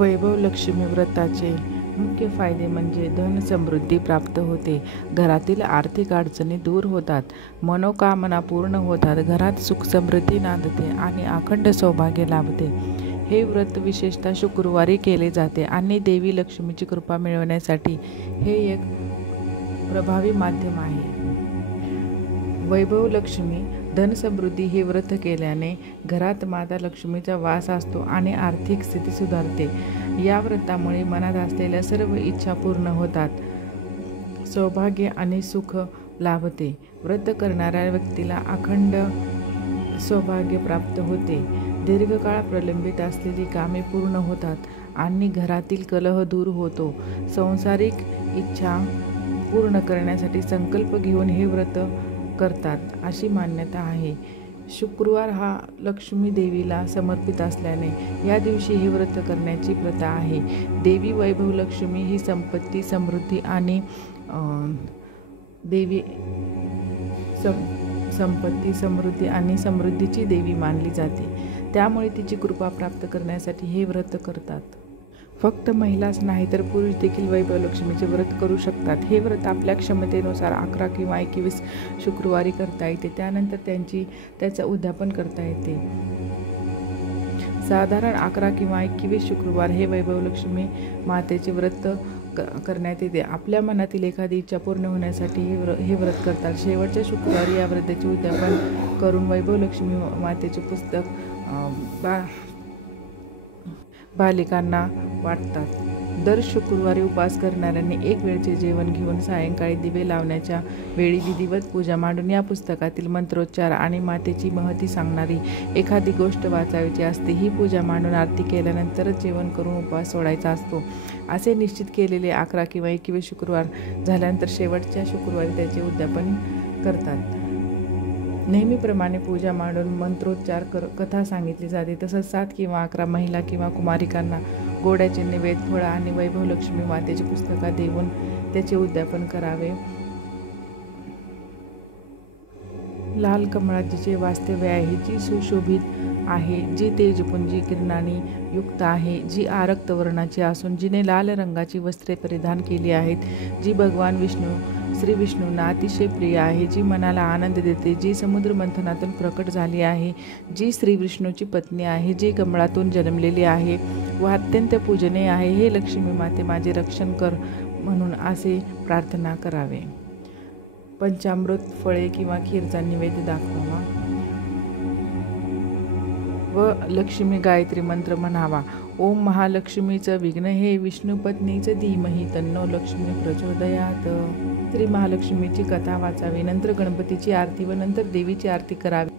वैभव लक्ष्मी व्रताचे मुख्य फायदे म्हणजे धन समृद्धी प्राप्त होते, घरातील आर्थिक अडचणी दूर होतात, मनोकामना पूर्ण होतात, घरात सुख समृद्धी नांदते आणि अखंड सौभाग्य लाभते. हे व्रत विशेषतः शुक्रवारी केले जाते आणि देवी लक्ष्मीची कृपा मिळवण्यासाठी हे एक प्रभावी माध्यम आहे. वैभव लक्ष्मी धनसमृद्धी हे व्रत केल्याने घरात माता लक्ष्मीचा वास असतो आणि आर्थिक स्थिती सुधारते. या व्रतामुळे मनात असलेल्या सर्व इच्छा पूर्ण होतात, सौभाग्य आणि सुख लाभते. व्रत करणाऱ्या व्यक्तीला अखंड सौभाग्य प्राप्त होते, दीर्घकाळ प्रलंबित असलेली कामे पूर्ण होतात आणि घरातील कलह दूर होतो. सांसारिक इच्छा पूर्ण करण्यासाठी संकल्प घेऊन हे व्रत करतात अशी मान्यता आहे. शुक्रवार हा लक्ष्मी देवीला समर्पित असल्याने या दिवशी हे व्रत करण्याची प्रथा आहे. देवी वैभव लक्ष्मी ही संपत्ती, समृद्धी आणि संपत्ती, समृद्धी आणि समृद्धीची देवी मानली जाते. त्यामुळे तिची कृपा प्राप्त करण्यासाठी हे व्रत करतात. फक्त महिलाच नाही तर पुरुष देखील वैभव लक्ष्मीचे व्रत करू शकतात. हे व्रत आपल्या क्षमतेनुसार 11 किंवा 21 शुक्रवारी करता येते. त्यानंतर त्याचं उद्यापन करता येते. साधारण 11 किंवा 21 शुक्रवार हे वैभव लक्ष्मी मातेचे व्रत करण्यात येते. आपल्या मनातील एखादी इच्छा पूर्ण होण्यासाठी हे व्रत करतात. शेवटच्या शुक्रवारी या व्रताचे उद्यापन करून वैभव लक्ष्मी मातेचे पुस्तक बालिकांना वाटतात. दर शुक्रवारी उपवास करणाऱ्यांनी एक वेळचे जेवण घेऊन सायंकाळी दिवे लावण्याच्या वेळी विधिवत पूजा मांडून या पुस्तकातील मंत्रोच्चार आणि मातेची महती सांगणारी एखादी गोष्ट वाचायची असते. ही पूजा मांडून आरती केल्यानंतरच जेवण करून उपवास सोडायचा असतो. असे निश्चित केलेले 11 किंवा 21 शुक्रवार झाल्यानंतर शेवटच्या शुक्रवारी त्याचे उद्यापन करतात. नेहमीप्रमाणे पूजा मांडून मंत्रोच्चार कथा सांगितली जाते. तसंच 7 किंवा 11 महिला किंवा कुमारिकांना गोड्याचे नैवेद्य, फळं आणि वैभव लक्ष्मी मातेची पुस्तका देऊन त्याचे उद्यापन करावे. लाल कमळात जिचे वास्तव्य आहे, जी सुशोभित आहे, जी तेजपुंजी किरणांनी युक्त आहे, जी आरक्त वर्णाची असून जिने लाल रंगाची वस्त्रे परिधान केली आहेत, जी भगवान श्री विष्णूंना अतिशय प्रिय आहे, जी मनाला आनंद देते, जी समुद्र मंथनातून प्रकट झाली आहे, जी श्री विष्णूची पत्नी आहे, जी कमळातून जन्मलेली आहे व अत्यंत पूजनीय आहे, हे लक्ष्मी माते माझे रक्षण कर म्हणून असे प्रार्थना करावे. पंचामृत, फळे किंवा खीरचा नैवेद्य दाखवावा व लक्ष्मी गायत्री मंत्र म्हणावा. ओम महालक्ष्मीचं विघ्न हे विष्णुपत्नीचं धीमहि तन्नो लक्ष्मी प्रचोदयात. श्री महालक्ष्मीची कथा वाचावी, नंतर गणपतीची आरती व नंतर देवीची आरती करावी.